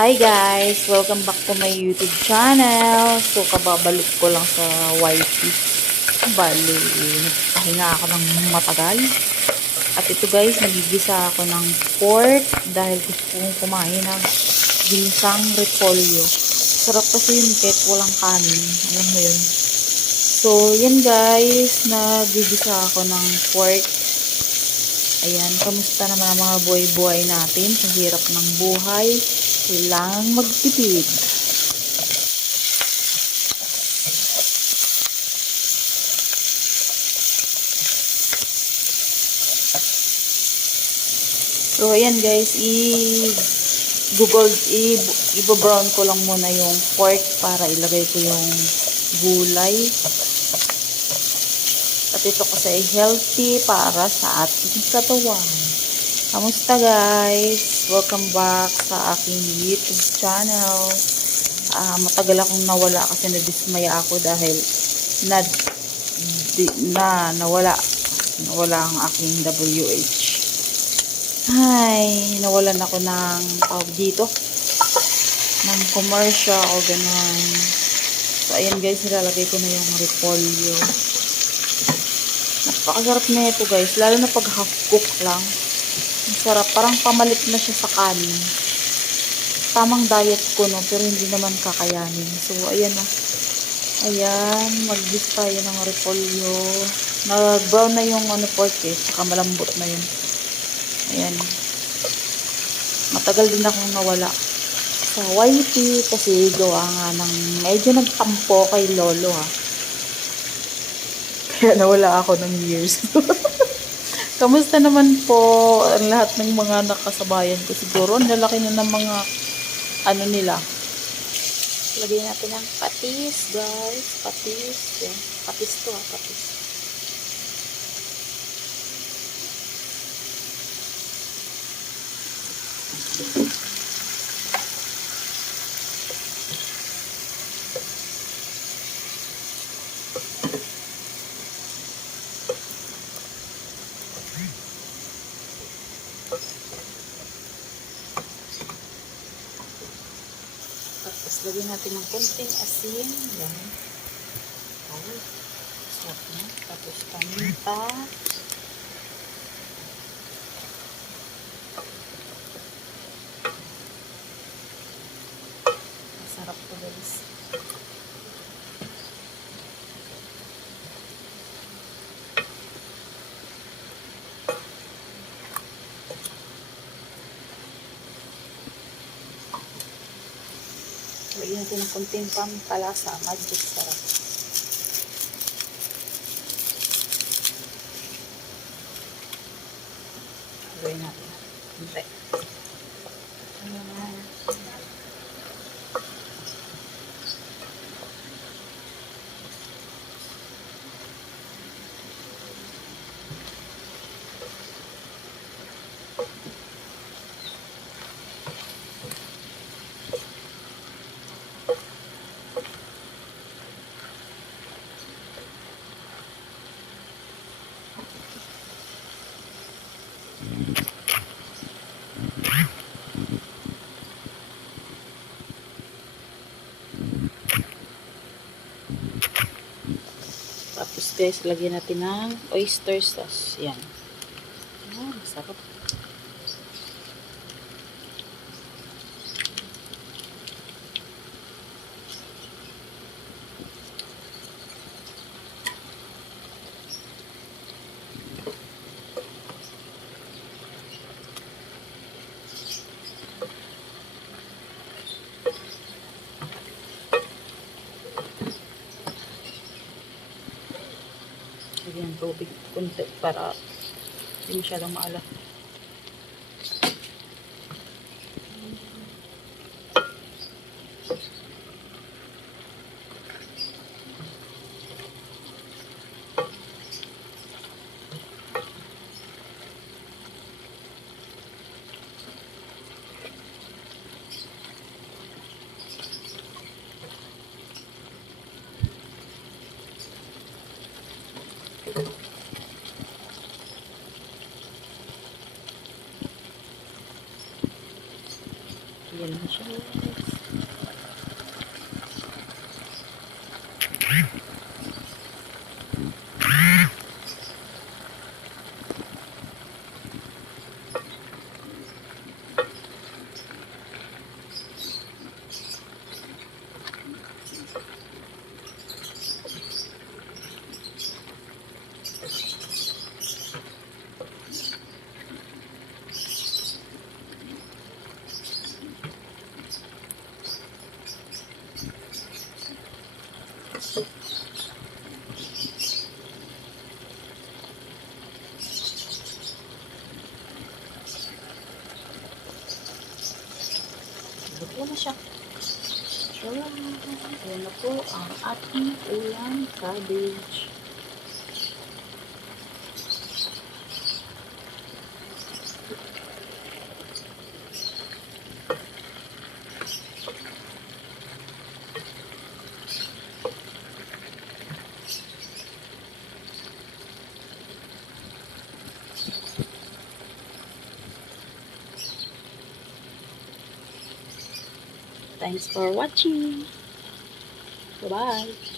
Hi guys! Welcome back to my YouTube channel. So, kababalik ko lang sa YT. Bali, nagpahinga ako ng matagal. At ito guys, nagigisa ako ng pork dahil gusto kong kumain ng ginisang repolyo. Sarap kasi yun kahit walang kanin. Alam mo yun. So, yan guys, nagigisa ako ng pork. Ayan, kamusta naman ang mga buhay-buhay natin sa hirap ng buhay. Kailangang magtipid. So, ayan guys, i-brown ko lang muna yung pork para ilagay ko yung gulay. At ito kasi ay healthy para sa ating katawan. Kamusta guys? Welcome back sa aking YouTube channel. Matagal akong nawala kasi nadismaya ako dahil nawala ang aking WH. Ay, nawalan ako ng tawag dito ng commercial o ganun. So ayan guys, nilalagay ko na yung repolyo. Napakasarap na ito guys, lalo na pag half cook lang. Ang sarap, parang pamalit na siya sa kanin. Tamang diet ko no, pero hindi naman kakayanin. So ayan na. Ayan, mag-gis tayo ng repolyo. Nag-brown na yung pork eh, saka malambot na yun. Ayan. Matagal din akong nawala sa YT kasi gawa nga ng medyo nagtampo kay Lolo ha. Kaya nawala ako ng years. Kamusta naman po ang lahat ng mga nakasabayan ko? Siguro ang lalaki na ng mga ano nila. Lagyan natin ng patis, guys. Patis. Yan. Patis to ha, patis. Tapos lagyan natin ng konting asin. Yan. Oh, sarap na. Tapos paminta. Masarap to guys. Lagyan natin ng konting pampalasa. Magic sarap. Lagyan natin. Hintay. Ayan. Tapos guys, lagyan natin ng oyster sauce. Yan. Masarap. Lagyan ng tubig kunti para hindi masyadong maalat. Yan na siya. Luto na siya. So, ayan na po ang ating ulam cabbage. Thanks for watching. Bye-bye.